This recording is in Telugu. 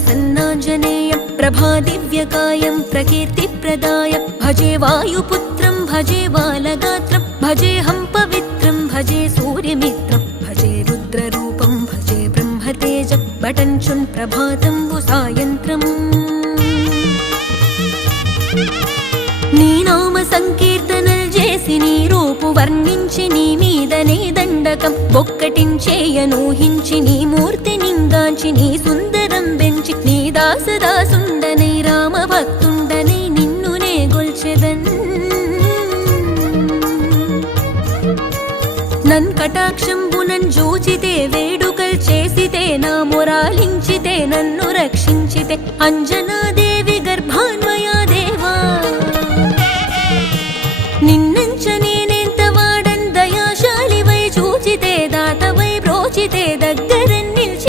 प्रसन्नाञ्जनेयं प्रभादिव्यकायं प्रकीर्तिप्रदाय भजे वायुपुत्रं भजे बालगात्रं भजेऽहं पवित्रं भजे सूर्यमित्रं भजे रुद्ररूपं भजे ब्रह्मतेजं बटञ्चुन् प्रभातं सायन्त्रम् నీ నామ సంకీర్తనలు చేసి నీ రూపు వర్ణించి నీ మీదనే దండకం ఒక్కటించేయనూహించి నీ మూర్తి నింగాంచి నీ సుందరం పెంచి నీ దాసదాసుండనై రామ భక్తుండనై నిన్నునే గొల్చెదన్ నన్ కటాక్షంబునన్ జూచితే వేడుకల్ చేసితే నా మొరాలించితే నన్ను రక్షించితే అంజనాదేవి గర్భాన్వ